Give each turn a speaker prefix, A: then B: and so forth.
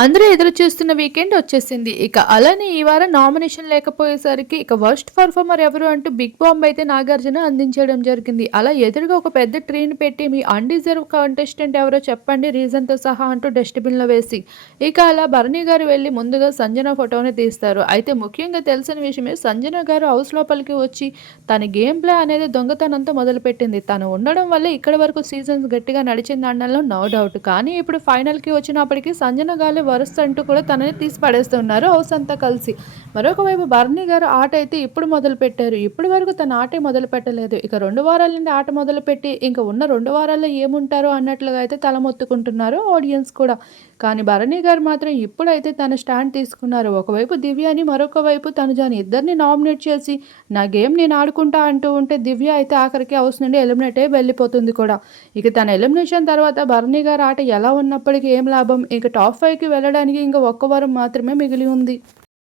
A: అందరూ ఎదురు చూస్తున్న వీకెండ్ వచ్చేసింది. ఇక అలానే ఈ వారం నామినేషన్ లేకపోయేసరికి ఇక వర్స్ట్ పర్ఫార్మర్ ఎవరు అంటూ బిగ్ బాంబ్ అయితే నాగార్జున అందించడం జరిగింది. అలా ఎదురుగా ఒక పెద్ద ట్రైన్ పెట్టి మీ అన్డిజర్వ్ కంటెస్టెంట్ ఎవరో చెప్పండి రీజన్తో సహా అంటూ డస్ట్బిన్లో వేసి. ఇక అలా భరణి గారు వెళ్ళి ముందుగా సంజన ఫోటోని తీస్తారు. అయితే ముఖ్యంగా తెలిసిన విషయమే సంజన గారు హౌస్ లోపలికి వచ్చి తన గేమ్ ప్లే అనేది దొంగతనంతో మొదలుపెట్టింది. తను ఉండడం వల్ల ఇక్కడి వరకు సీజన్స్ గట్టిగా నడిచింది అనడంలో నో డౌట్ కానీ ఇప్పుడు ఫైనల్కి వచ్చినప్పటికీ సంజన గారు వరుస అంటూ కూడా తనని తీసి పడేస్తున్నారు హౌస్ అంతా కలిసి. మరొక వైపు గారు ఆట అయితే ఇప్పుడు మొదలు పెట్టారు. ఇప్పటి వరకు తన ఆటే మొదలు పెట్టలేదు. ఇక రెండు వారాల నుండి ఆట మొదలుపెట్టి ఇంకా ఉన్న రెండు వారాల్లో ఏముంటారో అన్నట్లుగా అయితే తలమొత్తుకుంటున్నారు ఆడియన్స్ కూడా. కానీ భరణి గారు మాత్రం ఇప్పుడైతే తన స్టాండ్ తీసుకున్నారు. ఒకవైపు దివ్యాని మరొక వైపు తనుజాని ఇద్దరిని నామినేట్ చేసి నా గేమ్ నేను ఆడుకుంటా అంటూ ఉంటే దివ్య అయితే ఆఖరికి హౌస్ నుండి ఎలిమినేట్ అయ్యి వెళ్ళిపోతుంది కూడా. ఇక తన ఎలిమినేషన్ తర్వాత భరణి గారు ఆట ఎలా ఉన్నప్పటికీ ఏం లాభం? ఇక టాప్ ఫైవ్కి వెళ్ళడానికి ఇంకా ఒక్క వారం మాత్రమే మిగిలి ఉంది.